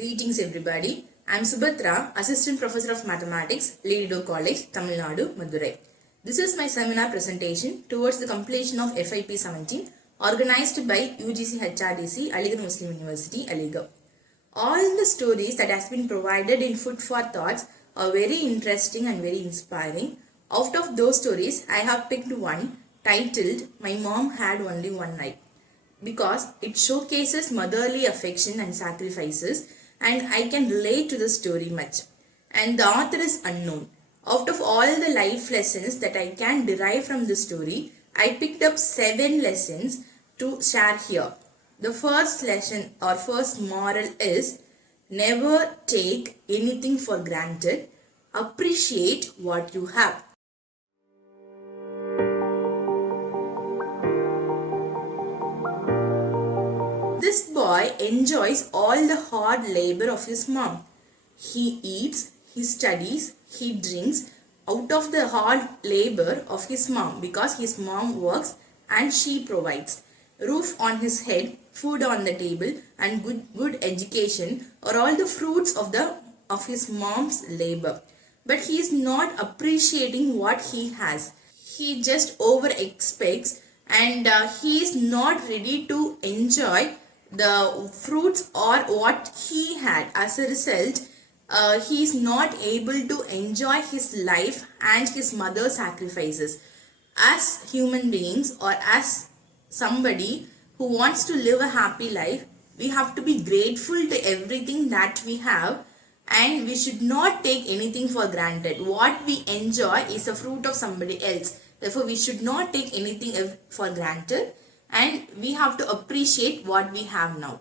Greetings everybody. I am Subhatra, Assistant Professor of Mathematics, Lido College, Tamil Nadu, Madurai. This is my seminar presentation towards the completion of FIP 17 organized by UGC HRDC, Aligarh Muslim University, Aligarh. All the stories that has been provided in Food for Thoughts are very interesting and very inspiring. Out of those stories, I have picked one titled My Mom Had Only One Eye, because it showcases motherly affection and sacrifices, and I can relate to the story much. And the author is unknown. Out of all the life lessons that I can derive from the story, I picked up 7 lessons to share here. The first lesson or first moral is never take anything for granted. Appreciate what you have. This boy enjoys all the hard labor of his mom. He eats, he studies, he drinks out of the hard labor of his mom because his mom works and she provides. Roof on his head, food on the table, and good education are all the fruits of his mom's labor. But he is not appreciating what he has. He just over expects, and he is not ready to enjoy the fruits or what he had. As a result, he is not able to enjoy his life and his mother's sacrifices. As human beings, or as somebody who wants to live a happy life, we have to be grateful to everything that we have, and we should not take anything for granted. What we enjoy is a fruit of somebody else. Therefore, we should not take anything for granted, and we have to appreciate what we have now.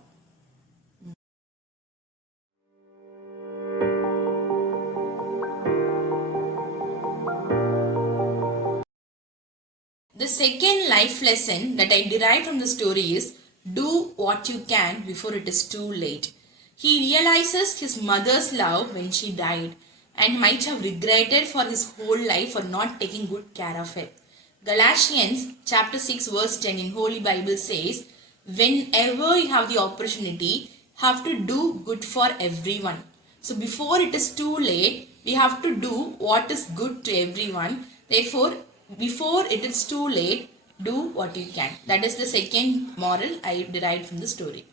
The second life lesson that I derived from the story is do what you can before it is too late. He realizes his mother's love when she died and might have regretted for his whole life for not taking good care of it. Galatians chapter 6 verse 10 in Holy Bible says, whenever you have the opportunity, have to do good for everyone. So before it is too late, we have to do what is good to everyone. Therefore, before it is too late, do what you can. That is the second moral I derived from the story.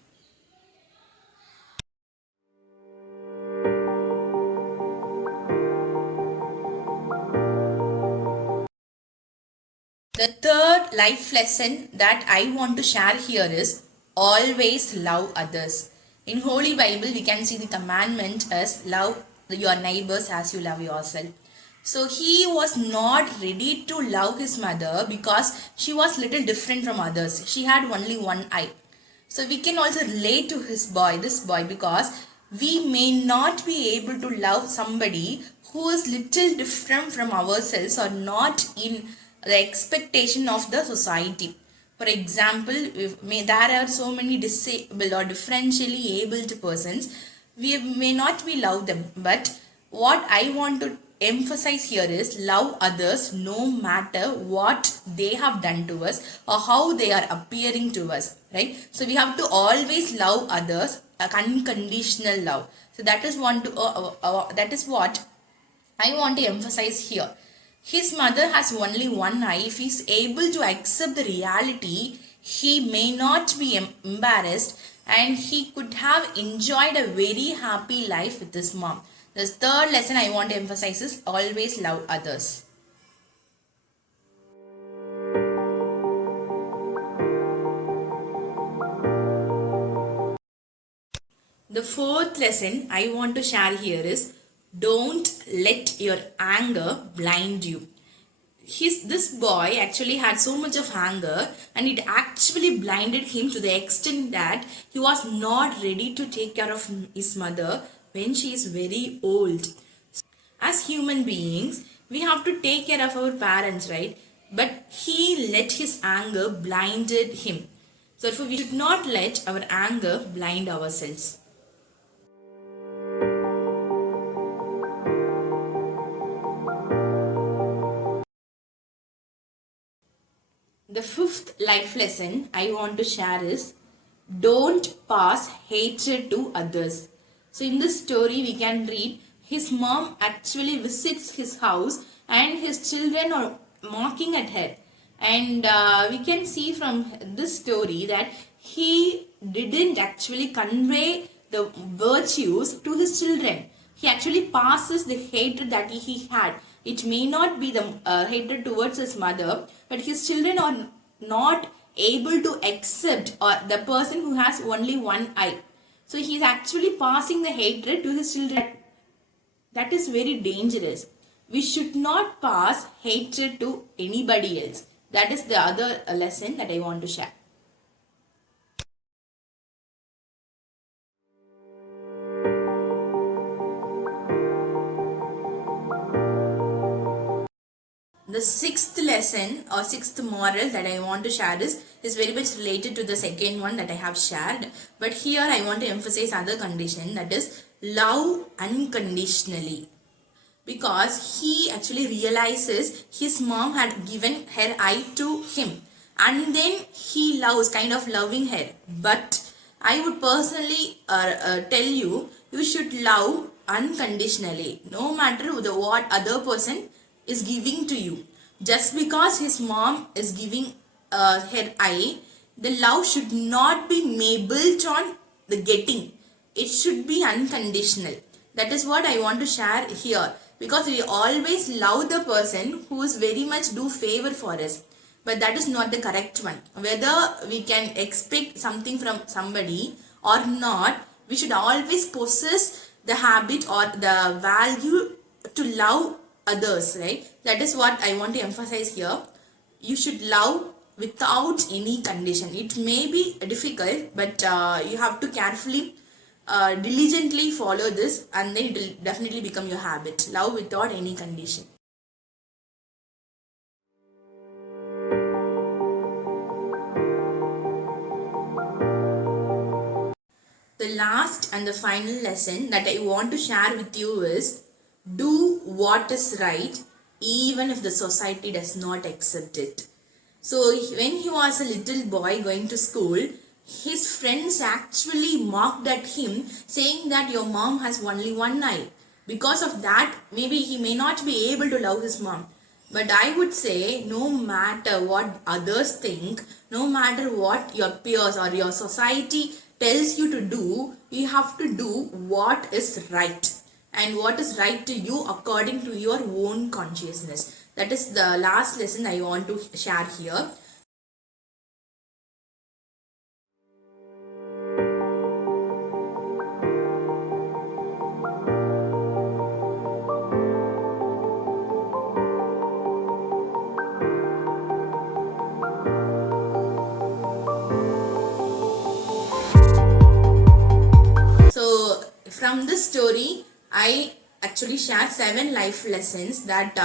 The third life lesson that I want to share here is always love others. In Holy Bible, we can see the commandment as love your neighbors as you love yourself. So he was not ready to love his mother because she was little different from others. She had only one eye. So we can also relate to this boy, because we may not be able to love somebody who is little different from ourselves or not in the expectation of the society. For example, there are so many disabled or differentially abled persons, we may not be love them. But what I want to emphasize here is love others no matter what they have done to us or how they are appearing to us, right? So we have to always love others, unconditional love. So that is what I want to emphasize here. His mother has only one eye. If he is able to accept the reality, he may not be embarrassed and he could have enjoyed a very happy life with his mom. The third lesson I want to emphasize is always love others. The fourth lesson I want to share here is don't let your anger blind you. This boy actually had so much of anger, and it actually blinded him to the extent that he was not ready to take care of his mother when she is very old. As human beings, we have to take care of our parents, right? But he let his anger blinded him. So therefore, we should not let our anger blind ourselves. The fifth life lesson I want to share is don't pass hatred to others. So in this story we can read his mom actually visits his house and his children are mocking at her. And we can see from this story that he didn't actually convey the virtues to his children. He actually passes the hatred that he had. It may not be the hatred towards his mother, but his children are not able to accept or the person who has only one eye. So he is actually passing the hatred to his children. That is very dangerous. We should not pass hatred to anybody else. That is the other lesson that I want to share. The sixth lesson or sixth moral that I want to share is very much related to the second one that I have shared. But here I want to emphasize another condition, that is love unconditionally. Because he actually realizes his mom had given her eye to him and then he loves, kind of loving her. But I would personally tell you, you should love unconditionally, no matter what other person is giving to you. Just because his mom is giving her eye, the love should not be built on the getting. It should be unconditional. That is what I want to share here. Because we always love the person who is very much do favor for us. But that is not the correct one. Whether we can expect something from somebody or not, we should always possess the habit or the value to love others, right? That is what I want to emphasize here. You should love without any condition. It may be difficult, but you have to carefully diligently follow this and then it will definitely become your habit. Love without any condition. The last and the final lesson that I want to share with you is do what is right even if the society does not accept it. So when he was a little boy going to school, his friends actually mocked at him saying that your mom has only one eye. Because of that, maybe he may not be able to love his mom. But I would say no matter what others think, no matter what your peers or your society tells you to do, you have to do what is right. And what is right to you according to your own consciousness. That is the last lesson I want to share here. So from this story, I actually shared 7 life lessons that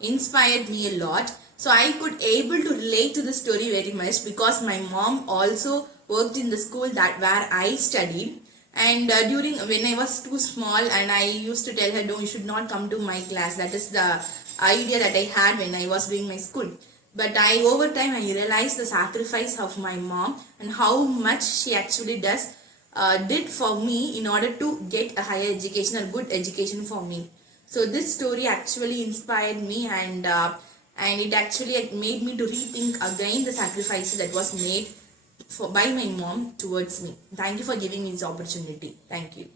inspired me a lot. So I could able to relate to the story very much because my mom also worked in the school that where I studied. And during when I was too small and I used to tell her, no, you should not come to my class. That is the idea that I had when I was doing my school. But over time I realized the sacrifice of my mom and how much she actually did for me in order to get a higher education or good education for me. So this story actually inspired me and it actually made me to rethink again the sacrifices that was made by my mom towards me. Thank you for giving me this opportunity. Thank you.